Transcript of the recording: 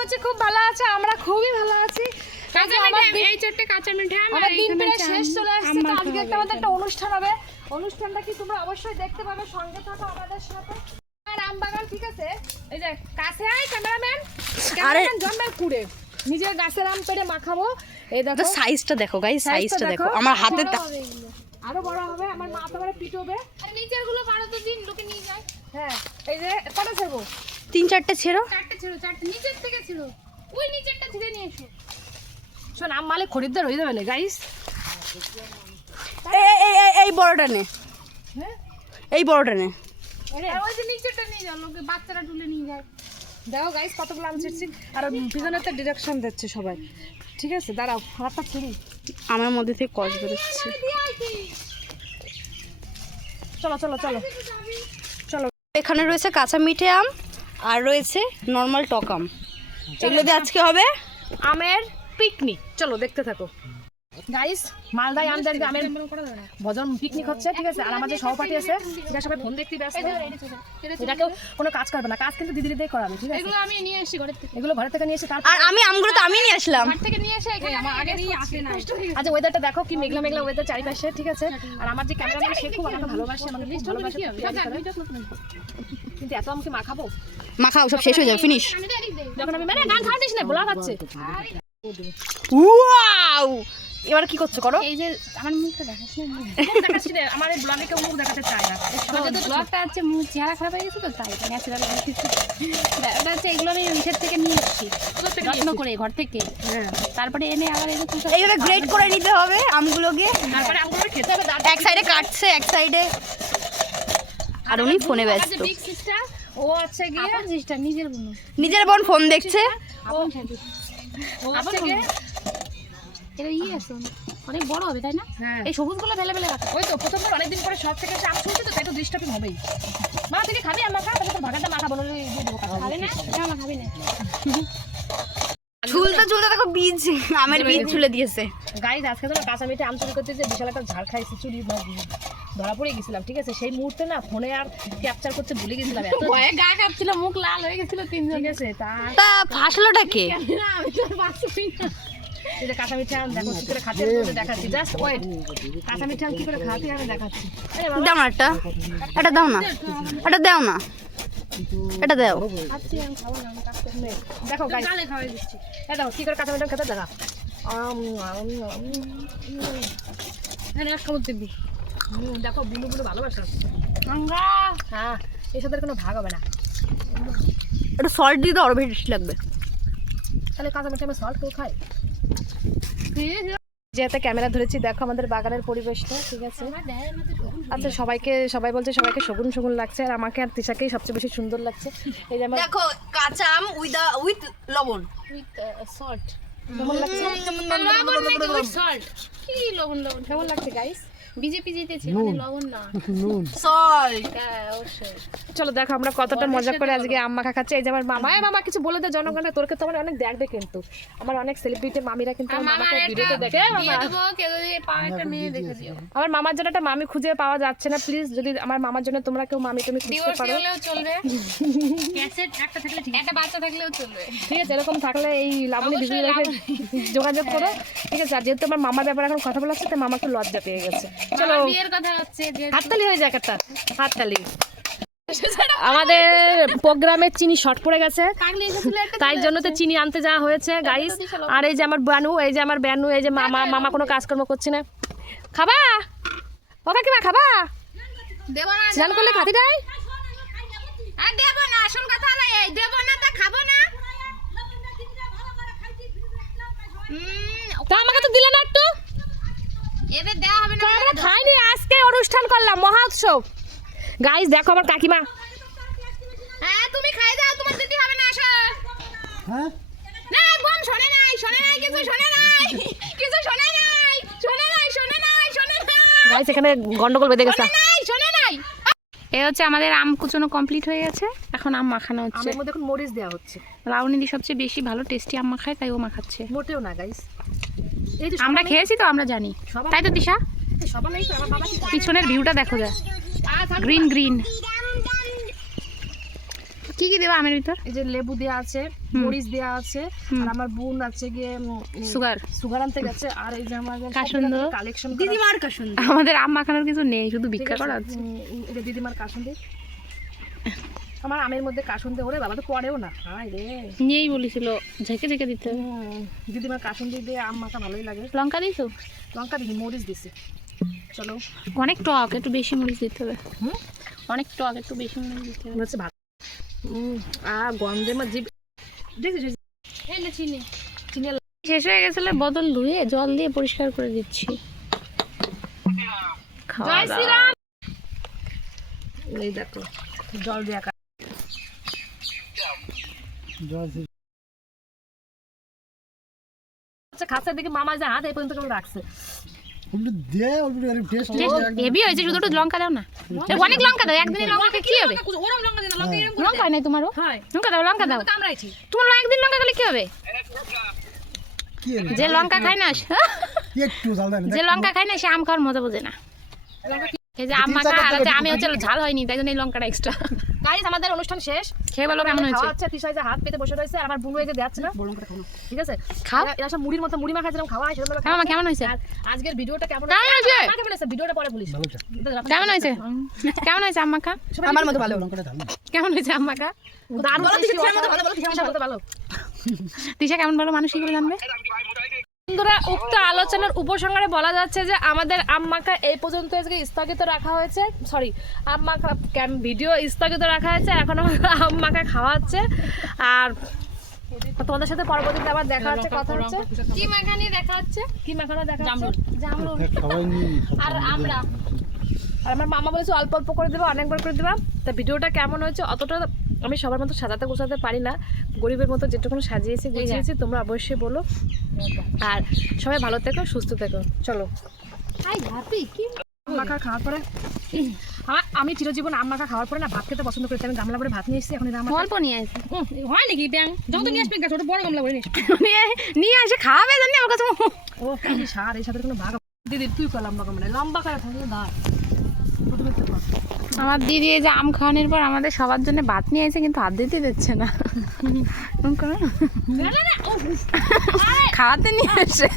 করছি খুব ভালো আছে, আমরা খুবই ভালো আছি। এই চারটে কাঁচা মিঠা আমার দিন প্রায় শেষ চলে আসছে, তো আজকে আমাদের একটা অনুষ্ঠান হবে। অনুষ্ঠানটা কি তোমরা অবশ্যই দেখতে পাবে, সঙ্গে থাকো আমাদের সাথে। আর আম বাগান ঠিক আছে, এই যে কাছে আয় ক্যামেরাম্যান, ক্যামেরাম্যান জন্মের কুড়ে নিজের গাছের আম পেড়ে মাখাবো। এই দেখো সাইজটা দেখো গাইস, সাইজটা দেখো আমার হাতে। আরো বড় হবে, আমার মা তোমারে পিটবে। আর নিচের গুলো পারো তো দিন লোকে নিয়ে যায়। হ্যাঁ এই যে কটা ছেড়বো? 3-4টে ছেড়ো। চারটে ছিল, চারটে নিচের থেকে ছিল, ওই নিচেরটা ছিঁড়ে নিয়ে এসো। শোন আম মালে খরিদ্দার হয়ে যাবে না গাইস। এই বড়টা নে, হ্যাঁ এই বড়টা নে। আর ওই যে নিচেরটা নিয়ে যাও, লোকে বাচ্চারা তুলে নিয়ে যায়। দেখো গাইস কতগুলো আম ছিড়ছি, আর পিছনে তো ডিরেকশন দিচ্ছে সবাই। ঠিক আছে দাঁড়াও, হাতটা ছিড়ি। আমার মধ্যে থেকে কষ বেরোচ্ছে। চলো চলো চলো চলো। এখানে রয়েছে কাঁচা মিঠে আম আর রয়েছে নর্মাল টক আম। এগুলো দিয়ে আজকে হবে আমের পিকনিক। চলো দেখতে থাকো গাইস। মালদায় আমাদের আমের ভজন পিকনিক হচ্ছে, ঠিক আছে। আর আমাদের সহপাঠী আছে, সেটা সবাই ফোন দেখতে ব্যস্ত। এটা কেউ কোনো কাজ করবে না, কাজ কিন্তু দিদি দিদিই করাবে, ঠিক আছে। এগুলো আমি নিয়ে এসেছি ঘরের থেকে। এগুলো ঘরে থেকে নিয়ে এসে তারপর আর আমি তো আমি নিয়ে আসলাম। ঘর থেকে নিয়ে এসে এখানে আমার আগেরই আসে না। আচ্ছা ওয়েদারটা দেখো কি মেঘলা মেঘলা ওয়েদার চারিপাশে, ঠিক আছে। আর আমার যে ক্যামেরাম্যান সে খুব আমাকে ভালোবাসে, আমাকে খুব ভালোবাসে। কিন্তু এত আমাকে মাখাবো, মাখাও, সব শেষ হয়ে যাবে, ফিনিশ। যখন আমি মানে গান ছাড়া দিস না, বলা পাচ্ছে। ওয়াও, এবার কি করছো করো। এই যে আমার মুখটা দেখাস না, মুখ দেখাচ্ছি না, আমার এই ব্লগে কেউ মুখ দেখাতে চায় না। তো ব্লগটা হচ্ছে মুখ চেহারা খারাপ হয়ে গেছে তো, তাই ন্যাচারাল ওটা হচ্ছে। এগুলো আমি নিচের থেকে নিয়ে এসেছি যত্ন করে ঘর থেকে। হ্যাঁ তারপরে এনে আবার এই যে এইভাবে গ্রেড করে নিতে হবে আমগুলোকে। তারপরে আমগুলো খেতে হবে। এক সাইডে কাটছে, এক সাইডে। আর উনি ফোনে ব্যস্ত। বিগ সিস্টার ও আছে গিয়ে আপন জিনিসটা নিজের বোন, নিজের বোন ফোন দেখছে। আপন শাড়ি ও আছে গিয়ে এটা আছে অনেক বড় হবে, তাই না? হ্যাঁ এই সবুজগুলো ফেলে ফেলে রাখো। ওই তো প্রথমবার অনেকদিন পরে সব থেকে আম শুনছি, তো তাই তো ডিস্টার্বিং হবেই। মা থেকে খাবি আর মাখা, তাহলে তো ভাগাটা মাখা বলে দিয়ে দেবো। খাবে না? না না খাবি না। ঝুলতে ঝুলতে দেখো বীজ, আমের বীজ ঝুলে দিয়েছে। গাইজ আজকে তো কাঁচা মিঠে আম চুরি করতে যে বিশাল একটা ঝাড় খাইছি, চুরি ধরা পড়ে গেছিলাম, ঠিক আছে। সেই মুহূর্তে না ফোনে আর ক্যাপচার করতে ভুলে গেছিলাম, এত ভয়ে গা কাঁপছিল, মুখ লাল হয়ে গেছিল তিনজন। ঠিক আছে। তা ফাঁসলোটা কে? না আমি তো বাঁচবই না। এই যে কাঁচা মিঠে আম দেখো কি করে খাতে দেখাচ্ছি, জাস্ট ওয়েট। কাঁচা মিঠে আম কি করে খাতে আমি দেখাচ্ছি। দাও না একটা, এটা দাও না, এটা দাও না, এটা দাও। খাচ্ছি আমি, খাবো না আমি কাঁপতে। দেখো গাইজ গালে খাওয়াই দিচ্ছি। এটা কি করে কাঁচা মিঠে আম খেতে দেখা। হ্যাঁ খাবো দিবি। দেখো বুলু বুলু ভালোবাসা। গঙ্গা হ্যাঁ এই সাথে কোনো ভাগ হবে না। একটু সল্ট দিয়ে দাও, আরো বেশি লাগবে। তাহলে কাঁচা মিঠে আমি সল্ট কেউ খাই। যেহেতু ক্যামেরা ধরেছি, দেখো আমাদের বাগানের পরিবেশটা, ঠিক আছে। আচ্ছা সবাই বলছে সবাইকে শগুন শগুন লাগছে, আর আমাকে আর তিশাকেই সবচেয়ে বেশি সুন্দর লাগছে। এই যে আমার দেখো কাঁচা আম উইথ লবণ। With salt. কেমন লাগছে? সল্ট কি লবণ লবণ কেমন লাগছে গাইস? বিজেপি জিতেছে মানে লবণ না, সল্ট। হ্যাঁ অবশ্যই। চলো দেখো আমরা কতটা মজা করে আজকে আম মাখা খাচ্ছি। এই যে আমার মামা, মামা কিছু বলে দে জনগণকে, তোরকে তো আমার অনেক দেখবে, কিন্তু আমার অনেক সেলিব্রিটি মামিরা কিন্তু আমার মামাকে ভিডিওতে দেখে। দিয়ে দেবো, কেউ যদি পাও একটা মেয়ে দেখে দিও। আমার মামার জন্য একটা মামি খুঁজে পাওয়া যাচ্ছে না, প্লিজ যদি আমার মামার জন্য তোমরা কেউ মামি তুমি খুঁজতে ডিভোর্স পারো, হলেও চলবে, ক্যাসেট একটা থাকলে ঠিক, একটা বাচ্চা থাকলেও চলবে। ঠিক আছে। এরকম থাকলে এই লাবণী দিদিকে যোগাযোগ করো, ঠিক আছে। আর যেহেতু আমার মামার ব্যাপারে এখন কথা বলা হচ্ছে, তাই মামা একটু লজ্জা পেয়ে গেছে। চলো আমার বিয়ের কথা হচ্ছে যে হাততালি হয়ে যাক, একটা হাততালি। আমাদের প্রোগ্রামে চিনি শর্ট পড়ে গেছে, কাকলি এসেছিল একটা, তাই জন্য তো চিনি আনতে যাওয়া হয়েছে গাইস। আর এই যে আমার বানু, এই যে আমার ব্যানু, এই যে মামা কোনো কাজকর্ম করছে না। খাবা ও কাকিমা, খাবা? দেব না, স্নান করলে খাতি নাই। আর দেব না, আসল কথা হলো এই, দেব না তা খাবো না। তা আমাকে তো দিলে না একটু। এদের দেওয়া হবে না। তো আমরা খাইনি, আজকে অনুষ্ঠান করলাম, মহা উৎসব। গাইস দেখো আমার কাকিমা। হ্যাঁ তুমি খাই দাও, তোমার দিতে হবে না। আসো। হ্যাঁ না বোন শোনে নাই, কিছু শোনে নাই, কিছু শোনে নাই, শোনে নাই, শোনে নাই, শোনে নাই, গাইস এখানে গন্ডগোল বেঁধে গেছে। শোনে নাই। এই হচ্ছে আমাদের আম কুচনো কমপ্লিট হয়ে গেছে, এখন আম মাখানো হচ্ছে। আমের মধ্যে এখন মরিচ দেওয়া হচ্ছে। লাউনিদি সবচেয়ে বেশি ভালো টেস্টি আম মাখায়, তাই ও মাখাচ্ছে। মোটেও না গাইস, এই যে আমরা খেয়েছি তো, আমরা জানি, তাই তো দিশা? সবাই নেই তো, আমার বাবা পিছনের ভিউটা দেখো, যায় গ্রিন গ্রিন। কি কি দেবো আমের ভিতর? এই যে লেবু দেওয়া আছে, মরিচ দেওয়া আছে, আর আমার বোন আছে গিয়ে সুগার আনতে গেছে, আর এই যে আমাদের কাসুন্দ কালেকশন দিদিমার কাসুন্দি। আমাদের আম মাখানোর কিছু নেই, শুধু ভিক্ষা করা আছে। এটা দিদিমার কাসুন্দি। আমার আমের মধ্যে কাসুন্দি ওরে বাবা তো পড়েও না, হাই রে নিয়েই বলেছিল ঝেঁকে ঝেঁকে দিতে হবে। দিদিমার কাসুন্দি দিয়ে আম মাখা ভালোই লাগে। লঙ্কা দিছো? লঙ্কা দিদি, মরিচ দিছি। চলো, অনেক টক, একটু বেশি মরিচ দিতে হবে। অনেক টক, একটু বেশি মরিচ দিতে হবে। হচ্ছে ভাত। গন্ধে আমার জিভ দেখছিস চিনি শেষ হয়ে গেছিল, বোতল ধুয়ে জল দিয়ে পরিষ্কার করে দিচ্ছি। জয় শ্রীরাম। এই দেখো জল দিয়ে খাচ্ছে দেখে মামা যে হাত এই পর্যন্ত কেমন রাখছে। হেভি হয়েছে, শুধু একটু লঙ্কা দাও না। অনেক লঙ্কা দাও, একদিনই লঙ্কা কি হবে? লঙ্কা নাই তোমারও? লঙ্কা দাও, লঙ্কা দাও। তোমার একদিন লঙ্কা খেলে কি হবে? যে লঙ্কা খায় না, যে লঙ্কা খায় না সে আম খাওয়ার মজা বোঝে না। এই যে আম মাখা, আর আমি হচ্ছে ঝাল হয়নি, তাই জন্য এই লঙ্কাটা এক্সট্রা। গাইস আমাদের অনুষ্ঠান শেষ, খেয়ে বলো কেমন হয়েছে। আচ্ছা তিশাই যে হাত পেতে বসে রয়েছে, আর আমার বুনু এই যে যাচ্ছে না, ঠিক আছে খাও। এরা সব মুড়ির মতো মুড়ি মাখা যেরকম খাওয়া হয় সেরকম মামা কেমন হয়েছে? আজকের ভিডিওটা কেমন হয়েছে? কেমন হয়েছে ভিডিওটা পরে বলিস। কেমন হয়েছে? কেমন হয়েছে আম মাখা? আমার মতো ভালো। কেমন হয়েছে আম মাখা? দারুণ ভালো। তিশা কেমন বলো, মানুষ কি করে জানবে? বন্ধুরা, উক্ত আলোচনার উপসংহারে বলা যাচ্ছে যে আমাদের আম মাখা এই পর্যন্ত আজকে স্থগিত রাখা হয়েছে। সরি, আম মাখা ভিডিও স্থগিত রাখা হয়েছে, এখন আম মাখা খাওয়া হচ্ছে। আর তোমাদের সাথে পরবর্তীতে আবার দেখা হচ্ছে, কথা হচ্ছে। কি মাখা নিয়ে দেখা হচ্ছে? কি মাখানো দেখা হচ্ছে? জামরুল। আর আমরা আর আমার মামা বলেছে অল্প অল্প করে দেবো, অনেকবার করে দেবা। তা ভিডিওটা কেমন হয়েছে অতটা আমি সবার মতো সাজাতে গোছাতে পারি না, গরিবের মতো যেটুকুন সাজিয়েছি গুছিয়েছি, তোমরা অবশ্যই বলো। আর সবাই ভালো থেকো, সুস্থ থেকো। চলো আম মাখা খাওয়ার পরে আমি চিরজীবন আম মাখা খাওয়ার পরে না ভাত খেতে পছন্দ করি, আমি গামলা করে ভাত নিয়ে এসেছি। এখন অল্প নিয়ে আসি হয় নাকি ব্যাং যত নিয়ে আসবে ছোট বড় গামলা করে নিয়ে আসে খাওয়াবে, জানি আমার কাছে। ও কি সার, এই সাথে কোনো ভাগ দিদি তুই কর লম্বা করে লম্বা করে থাকলে দাঁড়। আমার দিদি এই যে আম খাওয়ানোর পর আমাদের সবার জন্য ভাত নিয়ে এসে, কিন্তু হাত দিতে দিচ্ছে না। খাওয়াতে নিয়ে আসে।